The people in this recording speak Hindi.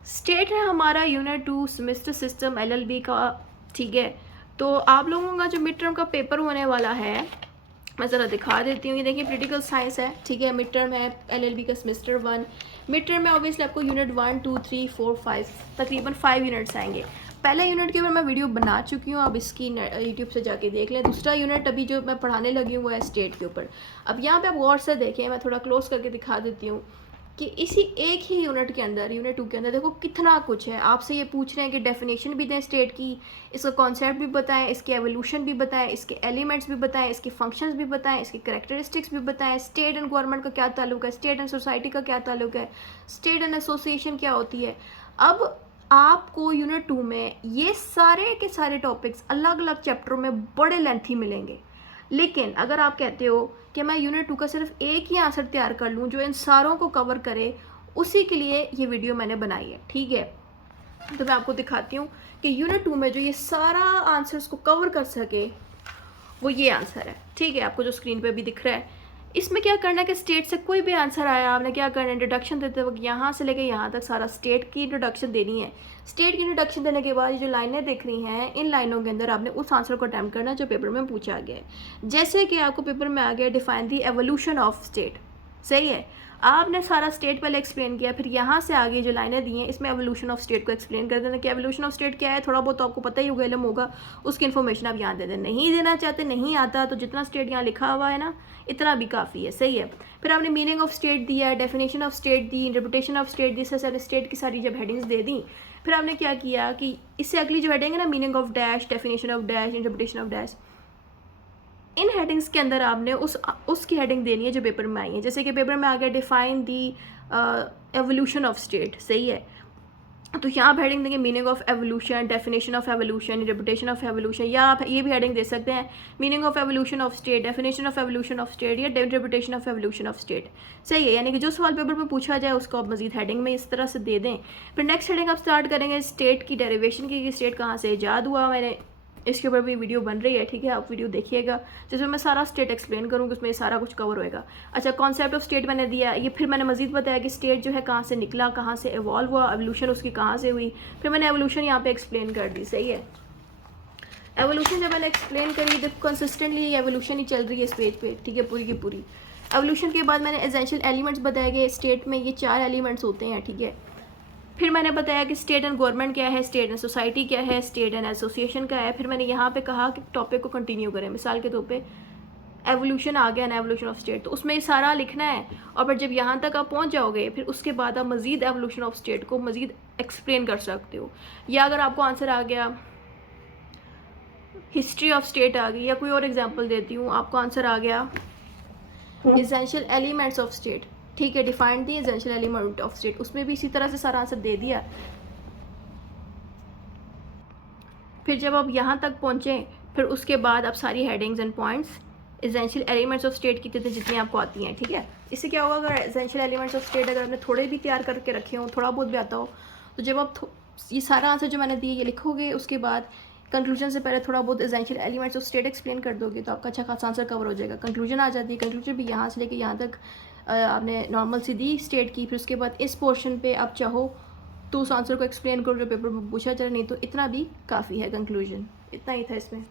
स्टेट है हमारा यूनिट 2 सेमेस्टर सिस्टम एलएलबी का, ठीक है। तो आप लोगों का जो मिड टर्म का पेपर होने वाला है, मैं ज़रा दिखा देती हूँ। ये देखिए पॉलिटिकल साइंस है, ठीक है। मिड टर्म है एलएलबी का सेमेस्टर 1। मिड टर्म में ऑब्वियसली आपको यूनिट 1 2 3 4 5 तकरीबन 5 यूनिट्स आएंगे। पहले यूनिट के ऊपर मैं वीडियो बना चुकी हूँ, आप इसकी यूट्यूब से जाके देख लें। दूसरा यूनिट अभी जो मैं पढ़ाने लगी हूँ वो है स्टेट के ऊपर। अब यहाँ पे आप गौर से देखें, मैं थोड़ा क्लोज करके दिखा देती हूँ कि इसी एक ही यूनिट के अंदर, यूनिट 2 के अंदर देखो कितना कुछ है। आपसे ये पूछ रहे हैं कि डेफिनेशन भी दें स्टेट की, इसका कॉन्सेप्ट भी बताएं, इसके एवोल्यूशन भी बताएं, इसके एलिमेंट्स भी बताएं, इसके फंक्शंस भी बताएं, इसके करेक्टरिस्टिक्स भी बताएं, स्टेट एंड गवर्नमेंट का क्या ताल्लुक है, स्टेट एंड सोसाइटी का क्या ताल्लुक है, स्टेट एंड एसोसिएशन क्या होती है। अब आपको यूनिट 2 में ये सारे के सारे टॉपिक्स अलग अलग चैप्टरों में बड़े लेंथी मिलेंगे। लेकिन अगर आप कहते हो कि मैं यूनिट 2 का सिर्फ एक ही आंसर तैयार कर लूँ जो इन सारों को कवर करे, उसी के लिए ये वीडियो मैंने बनाई है, ठीक है। तो मैं आपको दिखाती हूँ कि यूनिट 2 में जो ये सारा आंसर्स को कवर कर सके वो ये आंसर है, ठीक है। आपको जो स्क्रीन पे भी दिख रहा है, इसमें क्या करना है कि स्टेट से कोई भी आंसर आया, आपने क्या करना है, इंट्रोडक्शन देते वक्त यहाँ से लेके यहाँ तक सारा स्टेट की इंट्रोडक्शन देनी है। स्टेट की इंट्रोडक्शन देने के बाद ये जो लाइनें दिख रही हैं, इन लाइनों के अंदर आपने उस आंसर को अटैम्प्ट करना है जो पेपर में पूछा गया है। जैसे कि आपको पेपर में आ गया define the evolution of state, सही है। आपने सारा स्टेट पहले एक्सप्लेन किया, फिर यहाँ से आगे जो लाइनें दी हैं इसमें एवोल्यूशन ऑफ स्टेट को एक्सप्लेन कर देना कि एवोल्यूशन ऑफ स्टेट क्या है। थोड़ा बहुत तो आपको पता ही होगा, इल्म होगा, उसकी इन्फॉर्मेशन आप यहाँ दे दें। नहीं देना चाहते, नहीं आता, तो जितना स्टेट यहाँ लिखा हुआ है ना, इतना भी काफ़ी है, सही है। फिर आपने मीनिंग ऑफ स्टेट दिया, डेफिनेशन ऑफ स्टेट दी, इंटरप्रिटेशन ऑफ स्टेट दी, इससे आपने स्टेट की सारी जब हेडिंग्स दे दी, फिर आपने क्या किया कि इससे अगली जो हेडिंग है ना, meaning of dash, definition of dash, interpretation of dash, in headings के अंदर आपने उसकी हेडिंग देनी है जो पेपर में आई है। जैसे कि पेपर में आ गया define the evolution of state, सही है। तो यहाँ आप हेडिंग देंगे meaning of evolution, definition of evolution, interpretation of evolution, या आप ये भी हेडिंग दे सकते हैं meaning of evolution of state, definition of evolution of state, या interpretation of evolution of state, सही है। यानी कि जो सवाल पेपर में पूछा जाए उसको आप मजीद हेडिंग में इस तरह से दे दें। फिर नेक्स्ट हेडिंग आप स्टार्ट करेंगे स्टेट की डेरिवेशन की, कि स्टेट कहाँ से ईजाद हुआ। मैंने इसके ऊपर भी वीडियो बन रही है, ठीक है, आप वीडियो देखिएगा जिसमें मैं सारा स्टेट एक्सप्लेन करूँगी, उसमें सारा कुछ कवर होएगा। अच्छा, कॉन्सेप्ट ऑफ स्टेट मैंने दिया, ये फिर मैंने मजीद बताया कि स्टेट जो है कहाँ से निकला, कहाँ से इवॉल्व हुआ, एवोल्यूशन उसकी कहाँ से हुई, फिर मैंने एवोल्यूशन यहाँ पे एक्सप्लेन कर दी, सही है। एवोल्यूशन जब मैंने एक्सप्लेन करी, जब कंसिस्टेंटली एवोल्यूशन ही चल रही है इस पेज पे, ठीक है, पूरी की पूरी। एवोल्यूशन के बाद मैंने एसेंशियल एलिमेंट्स बताए गए, स्टेट में ये 4 एलिमेंट्स होते हैं, ठीक है। फिर मैंने बताया कि स्टेट एंड गवर्नमेंट क्या है, स्टेट एंड सोसाइटी क्या है, स्टेट एंड एसोसिएशन क्या है। फिर मैंने यहाँ पे कहा कि टॉपिक को कंटिन्यू करें, मिसाल के तौर पे एवोल्यूशन आ गया ना, एवोल्यूशन ऑफ स्टेट, तो उसमें सारा लिखना है। और फिर जब यहाँ तक आप पहुँच जाओगे, फिर उसके बाद आप मज़ीद एवोल्यूशन ऑफ स्टेट को मज़ीद एक्सप्लेन कर सकते हो। या अगर आपको आंसर आ गया हिस्ट्री ऑफ स्टेट आ गई, या कोई और एग्जाम्पल देती हूँ, आपको आंसर आ गया एसेंशियल एलिमेंट्स ऑफ स्टेट, ठीक है, defined the essential element of state, उसमें भी इसी तरह से सारा आंसर दे दिया। फिर जब आप यहाँ तक पहुँचे, फिर उसके बाद आप सारी headings and points essential elements of state की जितनी आपको आती हैं, ठीक है। इससे क्या होगा, अगर एसेंशियल एलिमेंट्स ऑफ स्टेट अगर आपने थोड़े भी तैयार करके रखे हो, थोड़ा बहुत भी आता हो, तो जब आप ये सारा आंसर जो मैंने दिए ये लिखोगे, उसके बाद कंक्लूजन से पहले थोड़ा बहुत essential elements of state explain कर दोगे, तो आपका अच्छा खासा आंसर कवर हो जाएगा। कंक्लूजन आ जाती है, कंक्लूजन भी यहाँ से लेके यहाँ तक आपने नॉर्मल सी दी स्टेट की। फिर उसके बाद इस पोर्शन पे आप चाहो तो उस आंसर को एक्सप्लेन करो जो पेपर में पूछा चले, नहीं तो इतना भी काफ़ी है। कंक्लूजन इतना ही था इसमें।